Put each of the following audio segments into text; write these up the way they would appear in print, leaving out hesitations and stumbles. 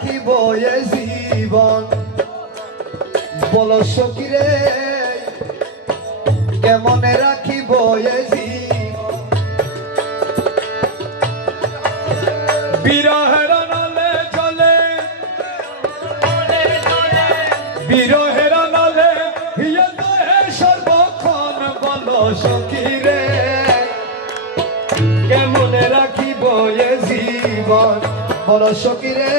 রাখিব এ জীবন বলো সখী রে কেমনে রাখিব এ জীবন বিরহের নালে চলে বিরহের নালে হিয়ে দহে সর্বক্ষণ বলো সখী রে কেমনে রাখিব এ জীবন বলো সখী রে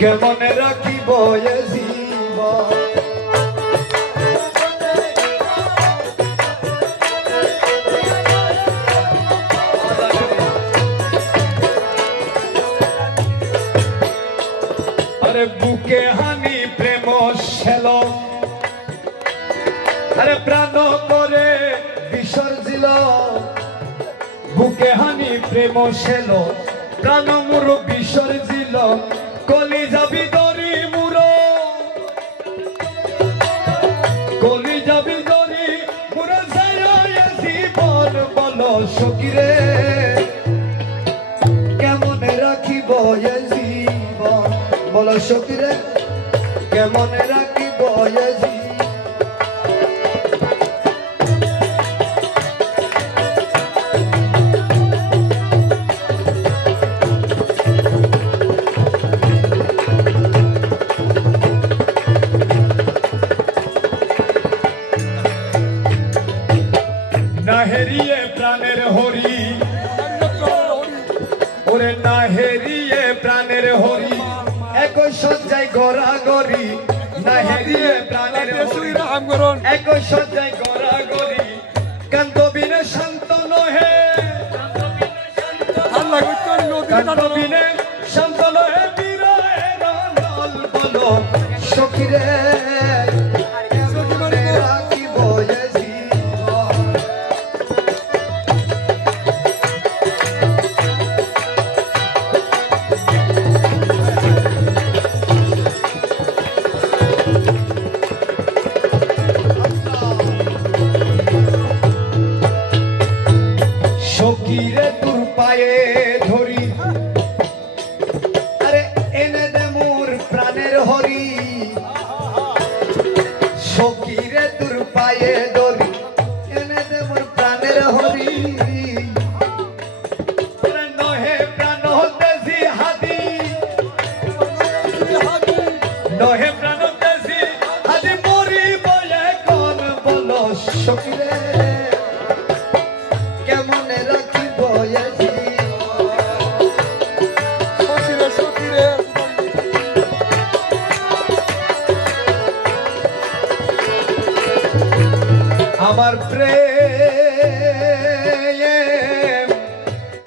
কেমনে রাখিব এ জীবন আরে বুকে হানি প্রেম শেল আরে প্রাণ করে বিসর্জিল বুকে হানি প্রেম শেল প্রাণ মুর বিসর্জিল কলি যাবি দরি মুর কলি যাবি দরি মুর যায় জীবন বলো সখী রে কেমনে রাখিব এ জীবন বলো সখী রে কেমনে রাখিব এ জীবন না হেরিয়ে প্রাণের হরি ওরে না হেরিয়ে প্রাণের হরি একই সজ্জায় গড়াগড়ি না হেরিয়ে প্রাণের হরি একই সজ্জায় গড়াগড়ি কান্ত বিনে শান্ত নহে কান্ত বিনে শান্ত নহে বিরহের নল বলো সখী রে কেমনে রাখিব এ জীবন সখী রে তোর পায়ে ধরি আরে এনে দে মোর প্রাণের হরি সখী রে তোর পায়ে ধরি এনে দে মোর প্রাণের হরি নহে প্রাণ তেজি হাদি নহে প্রাণ তেজি হাদি মরিব এখন বলো সখী রে কেমনে রাখিব এ জীবন আমার প্রেম